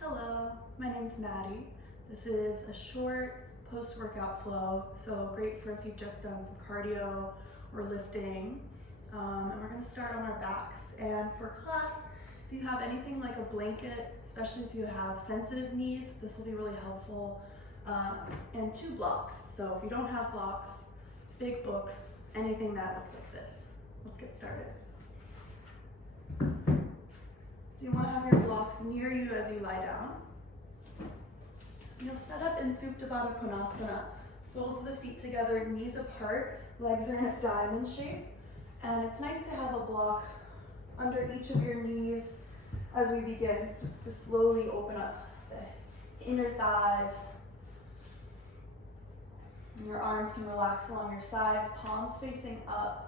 Hello, my name is Maddie. This is a short post-workout flow, so great for if you've just done some cardio or lifting. And we're going to start on our backs. And for class, if you have anything like a blanket, especially if you have sensitive knees, this will be really helpful. And 2 blocks. So if you don't have blocks, big books, anything that looks like this. Let's get started. So you want to have your blocks near you as you lie down. You'll set up in Supta Baddha Konasana, soles of the feet together, knees apart, legs are in a diamond shape. And it's nice to have a block under each of your knees as we begin, just to slowly open up the inner thighs. And your arms can relax along your sides, palms facing up.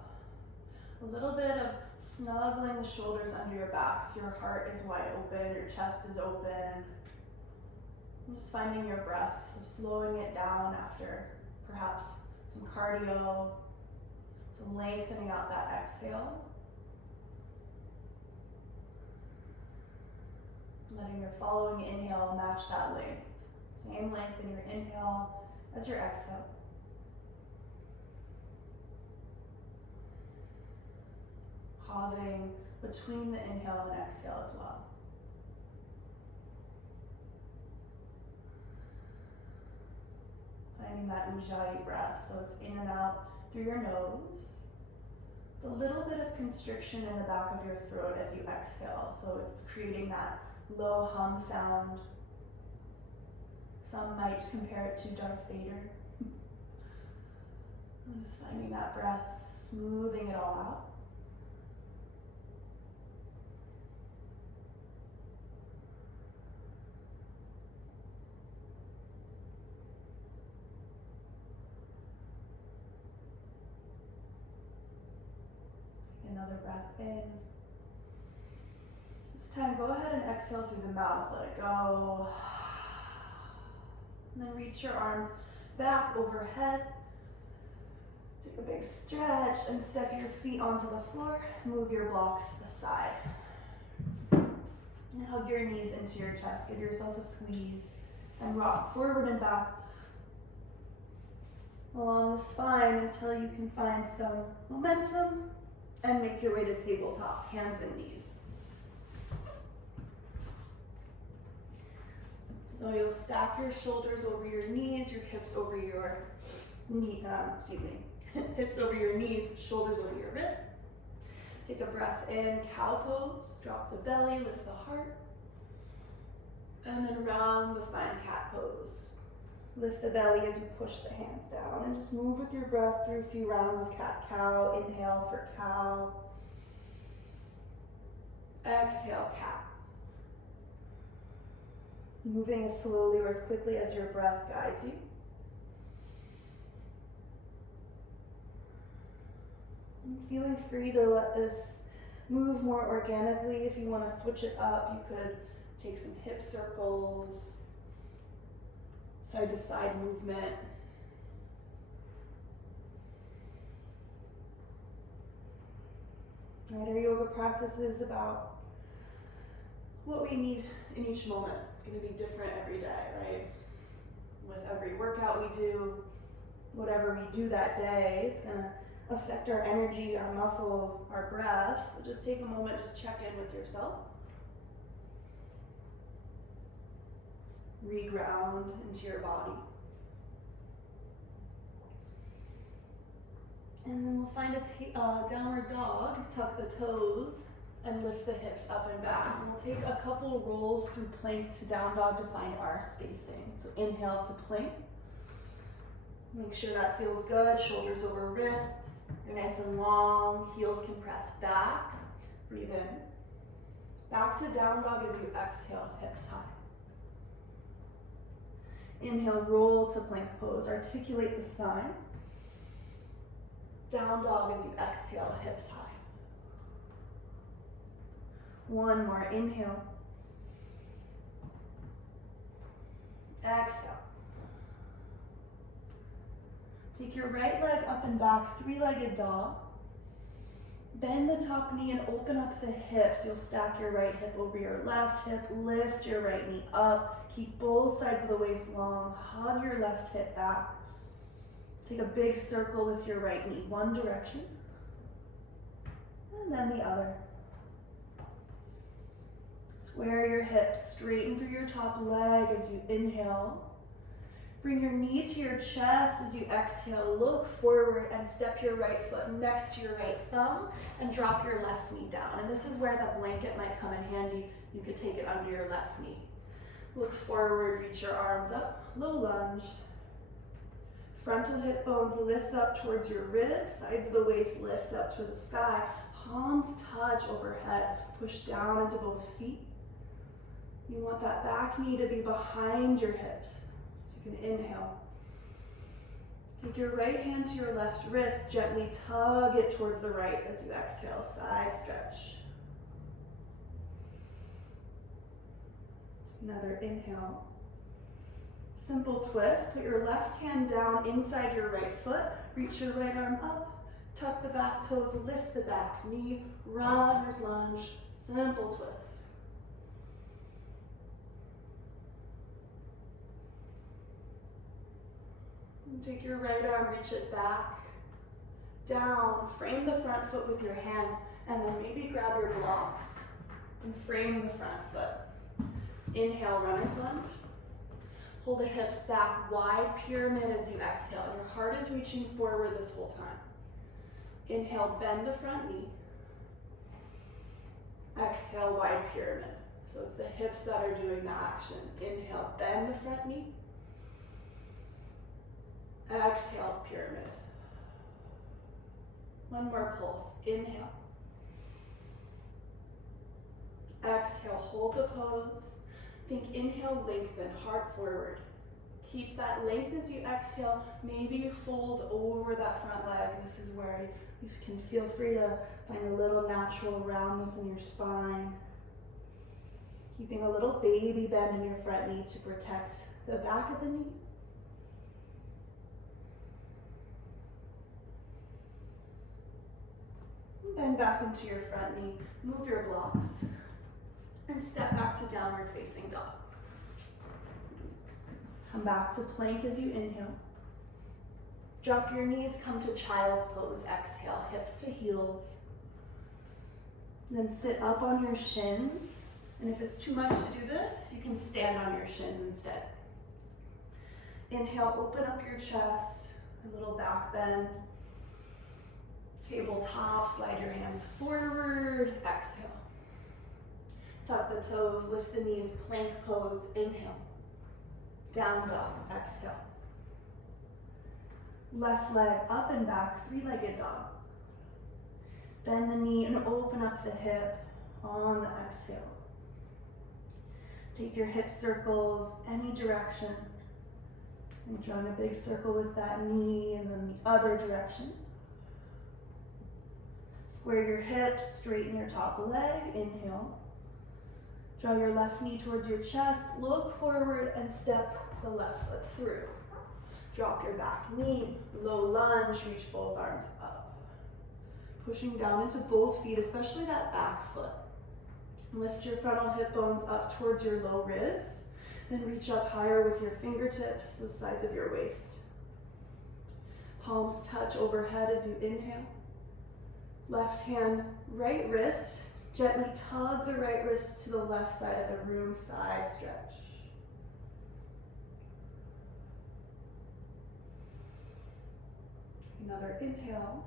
A little bit of snuggling the shoulders under your back so your heart is wide open, your chest is open. And just finding your breath, so slowing it down after perhaps some cardio, so lengthening out that exhale. Letting your following inhale match that length. Same length in your inhale as your exhale. Pausing between the inhale and exhale as well. Finding that ujjayi breath, so it's in and out through your nose. With a little bit of constriction in the back of your throat as you exhale, so it's creating that low hum sound. Some might compare it to Darth Vader. I'm just finding that breath, smoothing it all out. Another breath in. This time, go ahead and exhale through the mouth. Let it go. And then reach your arms back overhead. Take a big stretch and step your feet onto the floor. Move your blocks to the side. And hug your knees into your chest. Give yourself a squeeze. And rock forward and back along the spine until you can find some momentum. And make your way to tabletop, hands and knees. So you'll stack your shoulders over your knees, your hips over your hips over your knees, shoulders over your wrists. Take a breath in, cow pose, drop the belly, lift the heart. And then round the spine, cat pose. Lift the belly as you push the hands down and just move with your breath through a few rounds of cat-cow. Inhale for cow. Exhale, cat. Moving as slowly or as quickly as your breath guides you. And feeling free to let this move more organically. If you want to switch it up, you could take some hip circles. Side to side movement. Right, our yoga practice is about what we need in each moment. It's going to be different every day, right? With every workout we do, whatever we do that day, it's going to affect our energy, our muscles, our breath. So just take a moment, just check in with yourself. Reground into your body. And then we'll find a downward dog, tuck the toes, and lift the hips up and back. And we'll take a couple rolls through plank to down dog to find our spacing. So inhale to plank. Make sure that feels good, shoulders over wrists. You're nice and long, heels can press back. Breathe in. Back to down dog as you exhale, hips high. Inhale, roll to plank pose. Articulate the spine. Down dog as you exhale, hips high. One more, inhale. Exhale. Take your right leg up and back, 3-legged dog. Bend the top knee and open up the hips. You'll stack your right hip over your left hip. Lift your right knee up. Keep both sides of the waist long. Hug your left hip back. Take a big circle with your right knee. One direction. And then the other. Square your hips. Straighten through your top leg as you inhale. Bring your knee to your chest as you exhale. Look forward and step your right foot next to your right thumb and drop your left knee down. And this is where the blanket might come in handy. You could take it under your left knee. Look forward, reach your arms up, low lunge. Frontal hip bones lift up towards your ribs, sides of the waist lift up to the sky. Palms touch overhead, push down into both feet. You want that back knee to be behind your hips. You can inhale. Take your right hand to your left wrist, gently tug it towards the right as you exhale, side stretch. Another inhale. Simple twist, put your left hand down inside your right foot, reach your right arm up, tuck the back toes, lift the back knee, runner's lunge, simple twist. Take your right arm, reach it back, down, frame the front foot with your hands, and then maybe grab your blocks and frame the front foot. Inhale, runner's lunge. Pull the hips back, wide pyramid as you exhale, and your heart is reaching forward this whole time. Inhale, bend the front knee. Exhale, wide pyramid. So it's the hips that are doing the action. Inhale, bend the front knee. Exhale, pyramid. One more pulse. Inhale. Exhale, hold the pose. Think inhale, lengthen, heart forward. Keep that length as you exhale. Maybe you fold over that front leg. This is where you can feel free to find a little natural roundness in your spine. Keeping a little baby bend in your front knee to protect the back of the knee. Bend back into your front knee, move your blocks, and step back to downward facing dog. Come back to plank as you inhale. Drop your knees, come to child's pose, exhale, hips to heels. Then sit up on your shins, and if it's too much to do this, you can stand on your shins instead. Inhale, open up your chest, a little back bend. Tabletop, slide your hands forward, exhale. Tuck the toes, lift the knees, plank pose, inhale. Down dog, exhale. Left leg up and back, three-legged dog. Bend the knee and open up the hip on the exhale. Take your hip circles any direction. And drawing a big circle with that knee and then the other direction. Square your hips, straighten your top leg, inhale. Draw your left knee towards your chest, look forward and step the left foot through. Drop your back knee, low lunge, reach both arms up. Pushing down into both feet, especially that back foot. Lift your frontal hip bones up towards your low ribs, then reach up higher with your fingertips to the sides of your waist. Palms touch overhead as you inhale. Left hand, right wrist, gently tug the right wrist to the left side of the room, side stretch. Another inhale.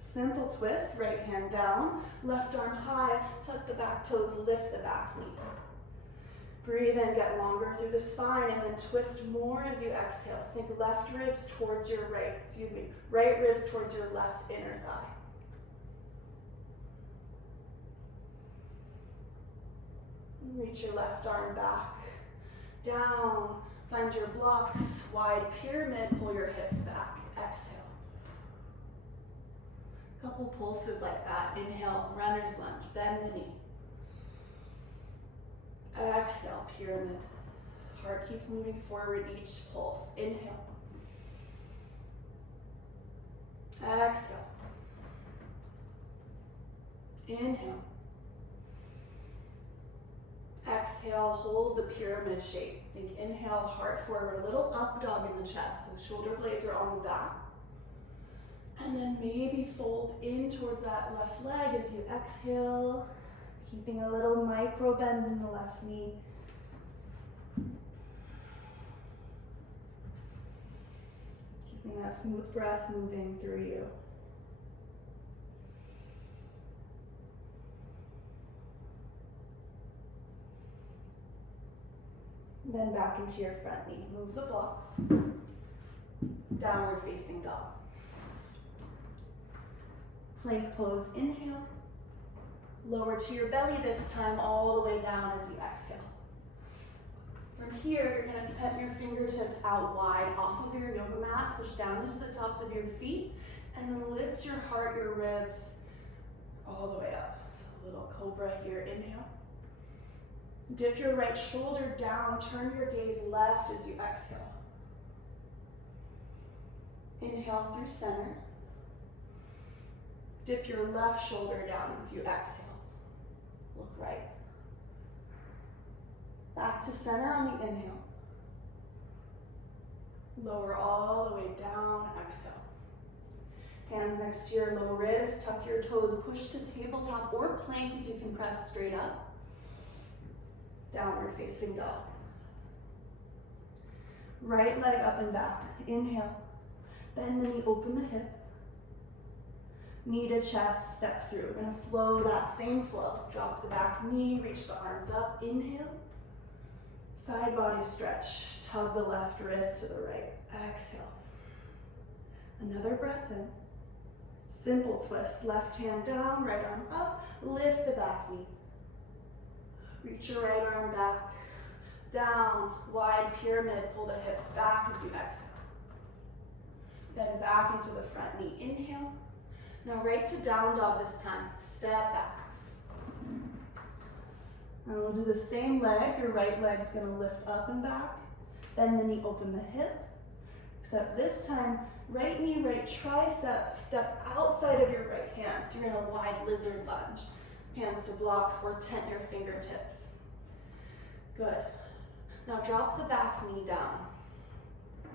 Simple twist, right hand down, left arm high, tuck the back toes, lift the back knee. Breathe in, get longer through the spine, and then twist more as you exhale. Think left ribs towards your right ribs towards your left inner thigh. Reach your left arm back, down, find your blocks, wide pyramid, pull your hips back, exhale. Couple pulses like that, inhale, runner's lunge, bend the knee. Exhale, pyramid. Heart keeps moving forward each pulse, inhale. Exhale. Inhale. Exhale, hold the pyramid shape. Think inhale, heart forward, a little up dog in the chest. So shoulder blades are on the back. And then maybe fold in towards that left leg as you exhale, keeping a little micro bend in the left knee. Keeping that smooth breath moving through you. Then back into your front knee. Move the blocks. Downward facing dog. Plank pose, inhale. Lower to your belly this time, all the way down as you exhale. From here, you're gonna tap your fingertips out wide off of your yoga mat, push down into the tops of your feet, and then lift your heart, your ribs, all the way up. So a little cobra here, inhale. Dip your right shoulder down, turn your gaze left as you exhale. Inhale through center. Dip your left shoulder down as you exhale. Look right. Back to center on the inhale. Lower all the way down, exhale. Hands next to your low ribs, tuck your toes, push to tabletop or plank if you can press straight up. Downward facing dog. Right leg up and back. Inhale. Bend the knee, open the hip. Knee to chest, step through. We're gonna flow that same flow. Drop the back knee, reach the arms up. Inhale. Side body stretch. Tug the left wrist to the right. Exhale. Another breath in. Simple twist. Left hand down, right arm up. Lift the back knee. Reach your right arm back, down, wide pyramid, pull the hips back as you exhale. Then back into the front knee, inhale. Now right to down dog this time, step back. And we'll do the same leg, your right leg's gonna lift up and back, bend the knee, open the hip. Except this time, right knee, right tricep, step outside of your right hand. So you're in a wide lizard lunge. Hands to blocks or tent your fingertips. Good. Now drop the back knee down.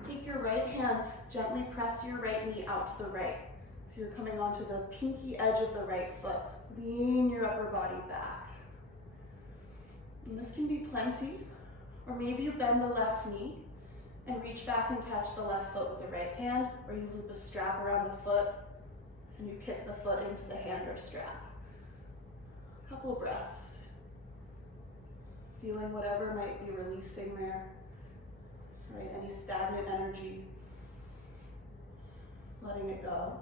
Take your right hand, gently press your right knee out to the right. So you're coming onto the pinky edge of the right foot. Lean your upper body back. And this can be plenty. Or maybe you bend the left knee and reach back and catch the left foot with the right hand, or you loop a strap around the foot and you kick the foot into the hand or strap. Couple breaths. Feeling whatever might be releasing there, right? Any stagnant energy, letting it go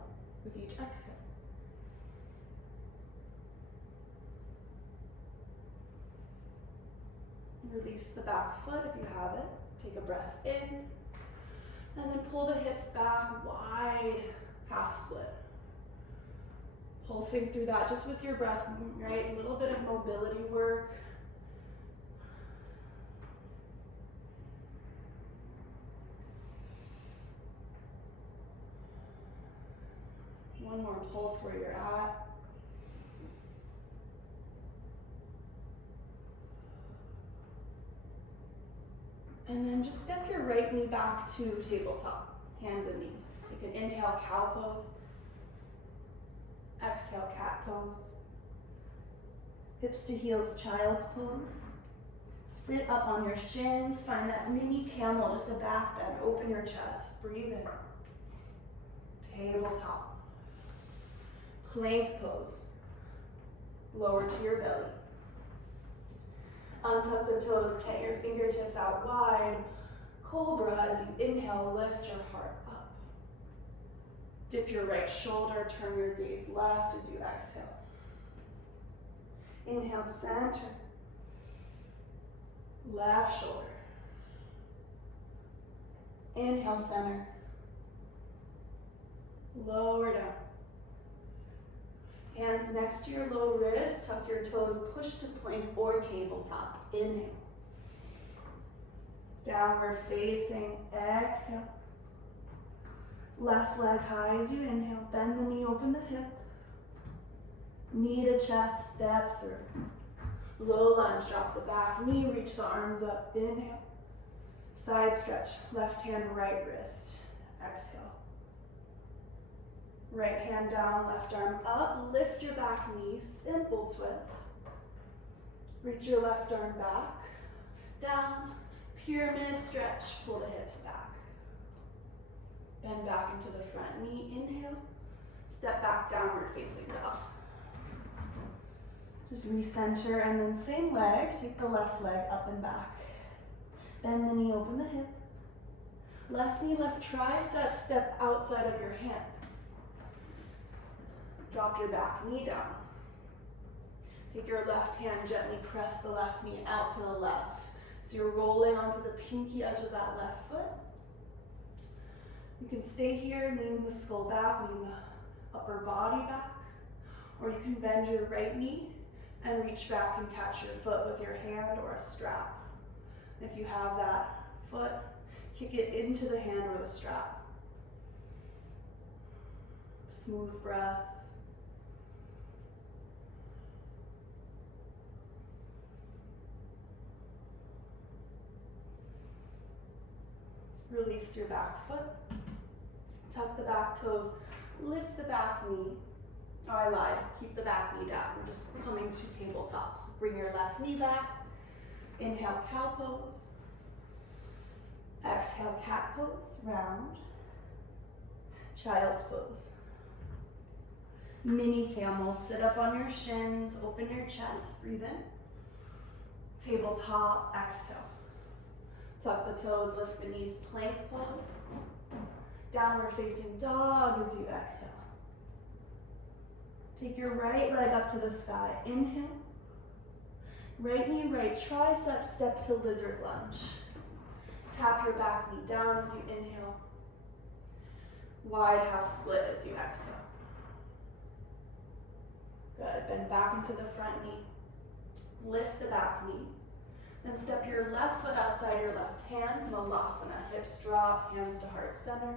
with each exhale. Release the back foot if you have it. Take a breath in, and then pull the hips back, wide half split. Pulsing through that just with your breath, right? A little bit of mobility work. One more pulse where you're at. And then just step your right knee back to tabletop, hands and knees. You can inhale, cow pose. Exhale, cat pose. Hips to heels, child's pose. Sit up on your shins, find that mini camel, just a back bend. Open your chest, breathe in. Tabletop. Plank pose. Lower to your belly. Untuck the toes, tent your fingertips out wide. Cobra as you inhale, lift your heart up. Dip your right shoulder, turn your gaze left as you exhale. Inhale, center. Left shoulder. Inhale, center. Lower down. Hands next to your low ribs, tuck your toes, push to plank or tabletop. Inhale. Downward facing, exhale. Left leg high as you inhale, bend the knee, open the hip. Knee to chest, step through. Low lunge, drop the back knee, reach the arms up, inhale. Side stretch, left hand, right wrist, exhale. Right hand down, left arm up, lift your back knee, simple twist. Reach your left arm back, down, pyramid stretch, pull the hips back. Bend back into the front knee, inhale. Step back, downward facing dog. Just recenter, and then same leg, take the left leg up and back. Bend the knee, open the hip. Left knee, left tricep, step outside of your hand. Drop your back knee down. Take your left hand, gently press the left knee out to the left. So you're rolling onto the pinky edge of that left foot. You can stay here, lean the skull back, lean the upper body back. Or you can bend your right knee and reach back and catch your foot with your hand or a strap. If you have that foot, kick it into the hand or the strap. Smooth breath. Release your back foot. Tuck the back toes. Lift the back knee. Oh, I lied. Keep the back knee down. We're just coming to tabletop. So bring your left knee back. Inhale, cow pose. Exhale, cat pose. Round. Child's pose. Mini camel. Sit up on your shins. Open your chest. Breathe in. Tabletop. Exhale. Tuck the toes, lift the knees, plank pose. Downward facing dog as you exhale. Take your right leg up to the sky. Inhale. Right knee, right tricep, step to lizard lunge. Tap your back knee down as you inhale. Wide half split as you exhale. Good, bend back into the front knee. Lift the back knee. Then step your left foot outside your left hand, Malasana. Hips drop, hands to heart center.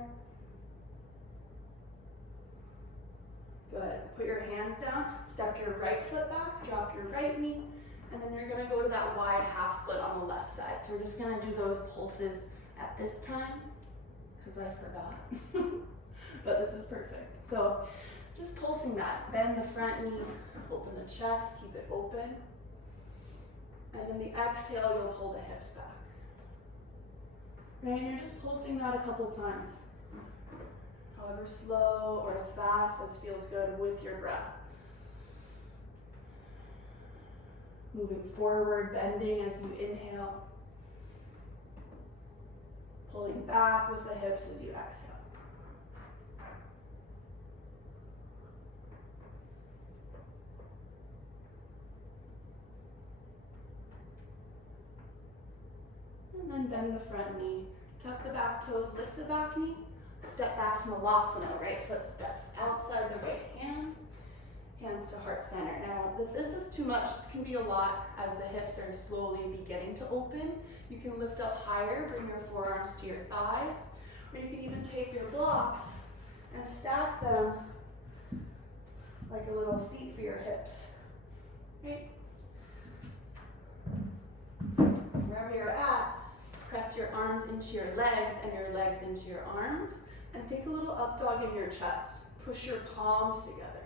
Good. Put your hands down, step your right foot back, drop your right knee, and then you're gonna go to that wide half split on the left side. So we're just gonna do those pulses at this time, because I forgot. But this is perfect. So just pulsing that. Bend the front knee, open the chest, keep it open. And then the exhale, you'll pull the hips back. Right, and you're just pulsing that a couple times. However slow or as fast as feels good with your breath. Moving forward, bending as you inhale. Pulling back with the hips as you exhale. And then bend the front knee, tuck the back toes, lift the back knee, step back to Malasana, right foot steps outside the right hand, hands to heart center. Now, if this is too much, this can be a lot as the hips are slowly beginning to open. You can lift up higher, bring your forearms to your thighs, or you can even take your blocks and stack them like a little seat for your hips, right? Wherever you're at, press your arms into your legs and your legs into your arms, and take a little up dog in your chest. Push your palms together.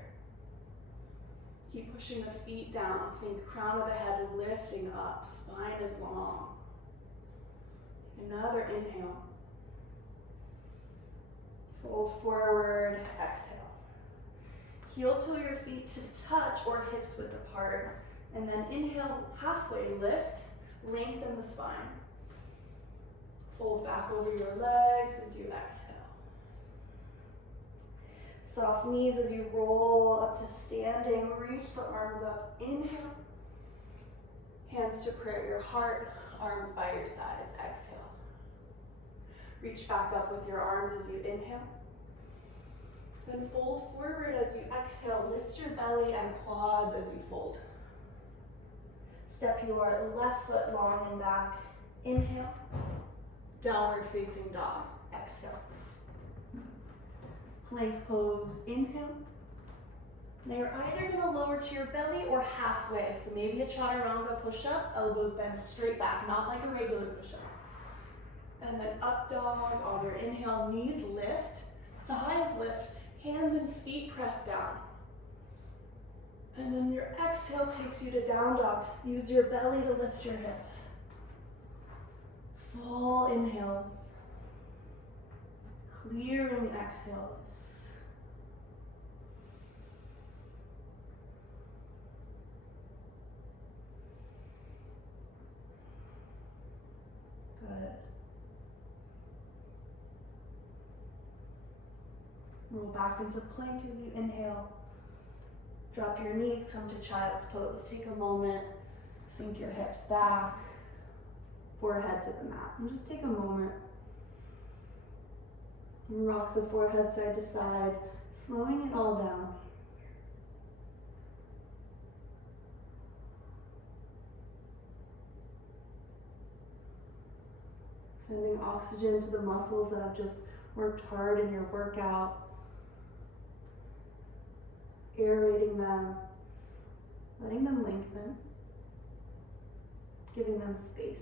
Keep pushing the feet down. Think crown of the head lifting up, spine is long. Take another inhale. Fold forward, exhale. Heel toe your feet to touch or hips width apart, and then inhale, halfway lift, lengthen the spine. Fold back over your legs as you exhale. Soft knees as you roll up to standing. Reach the arms up. Inhale. Hands to prayer at your heart. Arms by your sides. Exhale. Reach back up with your arms as you inhale. Then fold forward as you exhale. Lift your belly and quads as you fold. Step your left foot long and back. Inhale. Downward facing dog. Exhale. Plank pose. Inhale. Now you're either going to lower to your belly or halfway. So maybe a chaturanga push-up, elbows bend straight back, not like a regular push-up. And then up dog on your inhale, knees lift, thighs lift, hands and feet press down. And then your exhale takes you to down dog. Use your belly to lift your hips. Full inhales. Clearing exhales. Good. Roll back into plank as you inhale. Drop your knees, come to child's pose. Take a moment, sink your hips back, forehead to the mat. And just take a moment. And rock the forehead side to side, slowing it all down. Sending oxygen to the muscles that have just worked hard in your workout. Aerating them, letting them lengthen, giving them space.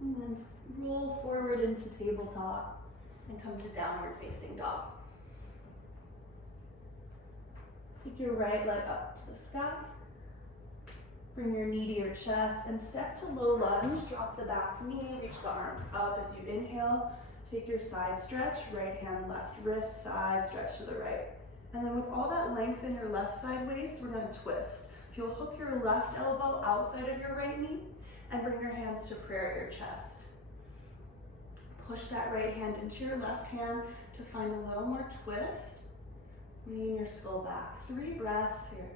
And then roll forward into tabletop and come to downward facing dog. Take your right leg up to the sky. Bring your knee to your chest and step to low lunge. Drop the back knee, reach the arms up as you inhale. Take your side stretch, right hand, left wrist, side stretch to the right. And then with all that length in your left side waist, we're gonna twist. So you'll hook your left elbow outside of your right knee and bring your hands to prayer at your chest. Push that right hand into your left hand to find a little more twist. Lean your skull back. 3 breaths here.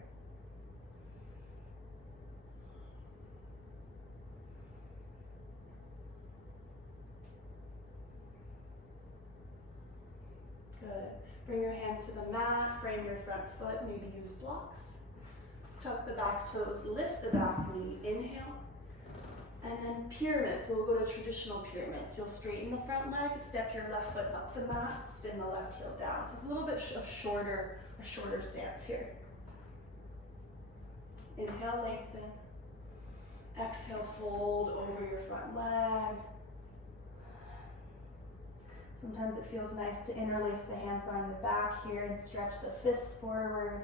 Good. Bring your hands to the mat, frame your front foot, maybe use blocks. Tuck the back toes, lift the back knee, inhale. And then pyramid, so we'll go to traditional pyramids. You'll straighten the front leg, step your left foot up the mat, spin the left heel down. So it's a little bit of a shorter stance here. Inhale, lengthen. Exhale, fold over your front leg. Sometimes it feels nice to interlace the hands behind the back here and stretch the fists forward.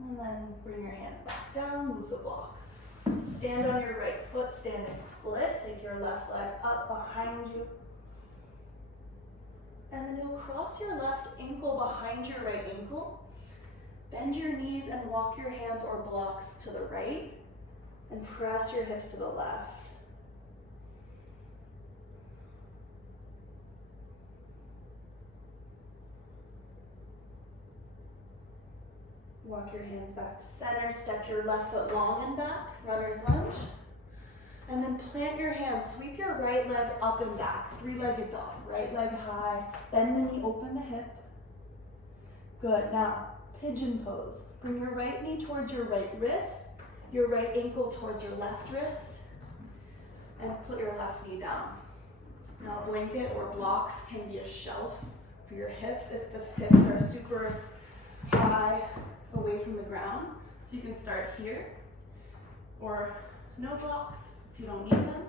And then bring your hands back down, move the blocks. Stand on your right foot, standing split. Take your left leg up behind you. And then you'll cross your left ankle behind your right ankle. Bend your knees and walk your hands or blocks to the right. And press your hips to the left. Walk your hands back to center, step your left foot long and back, runner's lunge. And then plant your hands, sweep your right leg up and back, 3-legged dog. Right leg high, bend the knee, open the hip. Good, now pigeon pose. Bring your right knee towards your right wrist, your right ankle towards your left wrist, and put your left knee down. Now a blanket or blocks can be a shelf for your hips if the hips are super high away from the ground. So you can start here, or no blocks if you don't need them.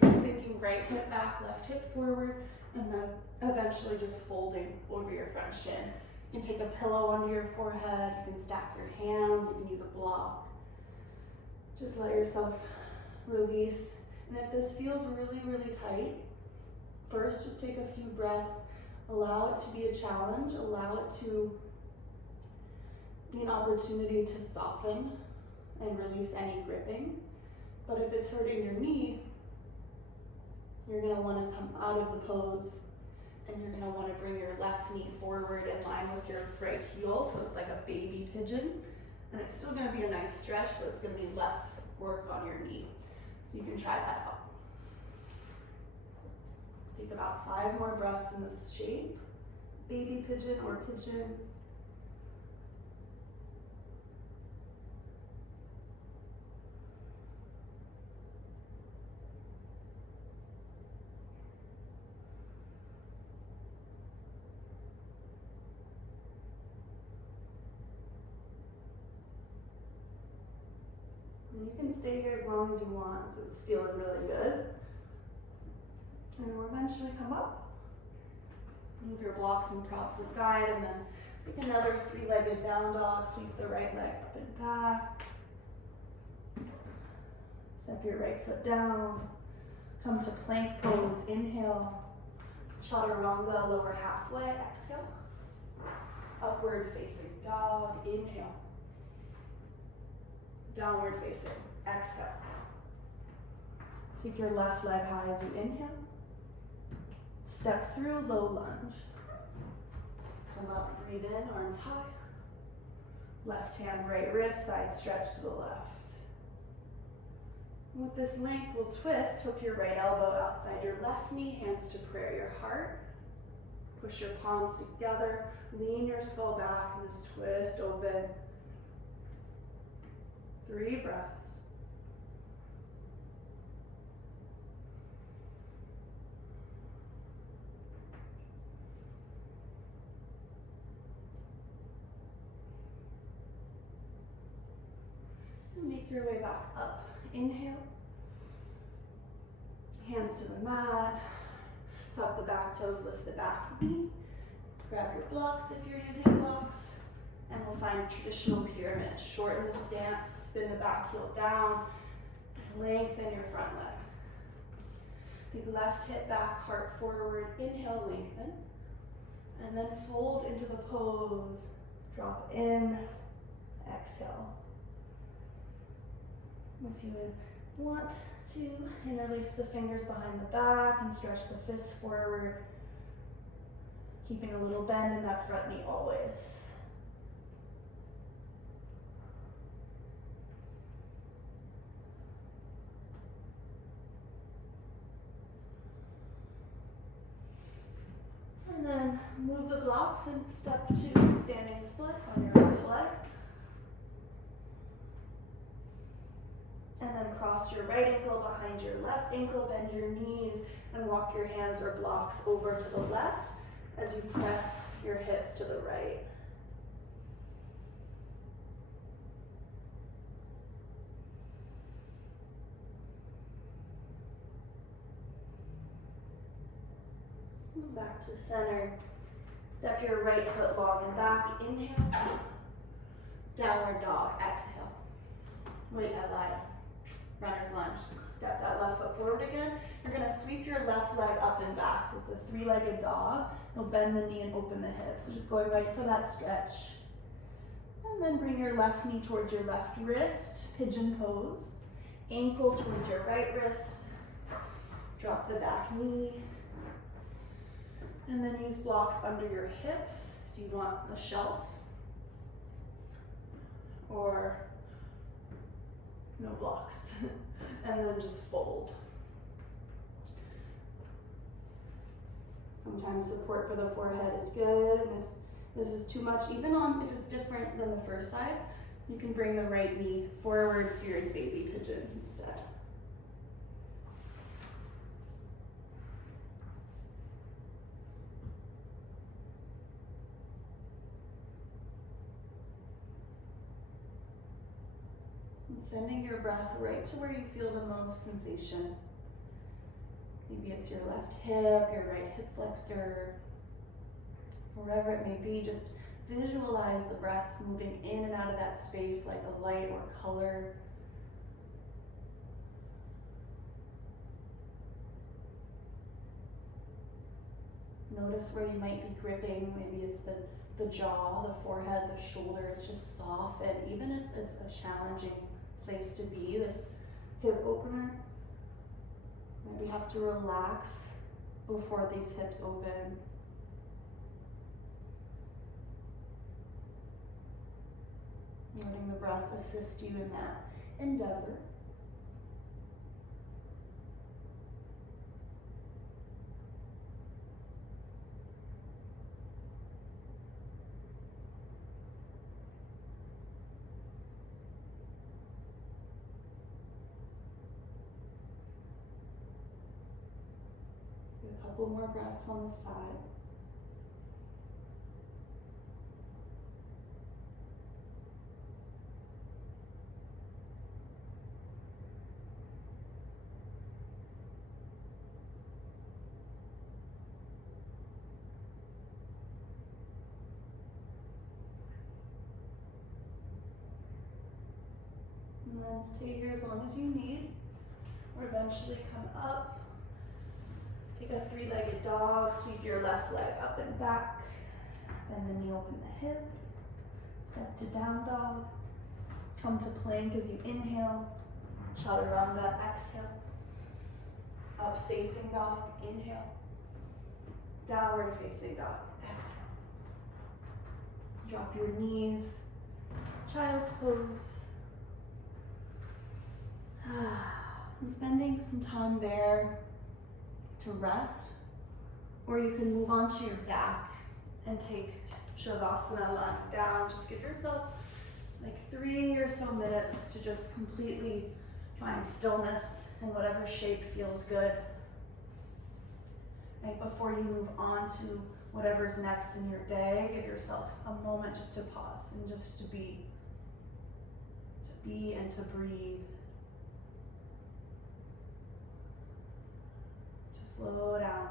You're just thinking right hip back, left hip forward, and then eventually just folding over your front shin. You can take a pillow under your forehead, you can stack your hands, you can use a block. Just let yourself release. And if this feels really, really tight, first just take a few breaths. Allow it to be a challenge, allow it to be an opportunity to soften and release any gripping. But if it's hurting your knee, you're gonna wanna come out of the pose and you're gonna wanna bring your left knee forward in line with your right heel, so it's like a baby pigeon. And it's still gonna be a nice stretch, but it's gonna be less work on your knee. So you can try that out. Let's take about 5 more breaths in this shape. Baby pigeon or pigeon. And you can stay here as long as you want if it's feeling really good. And we'll eventually come up. Move your blocks and props aside, and then take another 3-legged down dog. Sweep the right leg up and back. Step your right foot down. Come to plank pose. Inhale. Chaturanga, lower halfway. Exhale. Upward facing dog. Inhale. Downward facing. Exhale. Take your left leg high as you inhale. Step through low lunge. Come up, breathe in, arms high. Left hand, right wrist, side stretch to the left. And with this length, we'll twist. Hook your right elbow outside your left knee, hands to prayer your heart. Push your palms together, lean your skull back, and just twist open. 3 breaths. Make your way back up. Inhale. Hands to the mat. Tuck the back toes, lift the back knee. Grab your blocks if you're using blocks. And we'll find a traditional pyramid. Shorten the stance, spin the back heel down, and lengthen your front leg. Take left hip back, heart forward. Inhale, lengthen. And then fold into the pose. Drop in, exhale. If you would want to interlace the fingers behind the back and stretch the fists forward, keeping a little bend in that front knee always. And then move the blocks and step to standing split on your left leg. And then cross your right ankle behind your left ankle, bend your knees, and walk your hands or blocks over to the left as you press your hips to the right. Move back to center. Step your right foot long and back. Inhale. Downward dog. Exhale. Wait, I lied. Runner's lunge. Step that left foot forward again. You're going to sweep your left leg up and back. So it's a 3-legged dog. You'll bend the knee and open the hip. So just going right for that stretch. And then bring your left knee towards your left wrist. Pigeon pose. Ankle towards your right wrist. Drop the back knee. And then use blocks under your hips if you want a shelf. Or no blocks. And then just fold. Sometimes support for the forehead is good, and if this is too much, even if it's different than the first side, you can bring the right knee forward so you're in baby pigeon instead. Sending your breath right to where you feel the most sensation. Maybe it's your left hip, your right hip flexor, wherever it may be. Just visualize the breath moving in and out of that space like a light or color. Notice where you might be gripping. Maybe it's the jaw, the forehead, the shoulder. It's just soft, and even if it's a challenging place to be, this hip opener, maybe have to relax before these hips open. Letting the breath assist you in that endeavor. couple more breaths on this side. And then stay here as long as you need, or eventually come up. Take a three-legged dog, sweep your left leg up and back, bend the knee, open the hip, step to down dog, come to plank as you inhale, chaturanga, exhale, up facing dog, inhale, downward facing dog, exhale. Drop your knees, child's pose. And spending some time there to rest, or you can move onto your back and take Shavasana, lying down. Just give yourself like 3 or so minutes to just completely find stillness in whatever shape feels good. Right before you move on to whatever's next in your day, give yourself a moment just to pause and just to be and to breathe. Just slow down.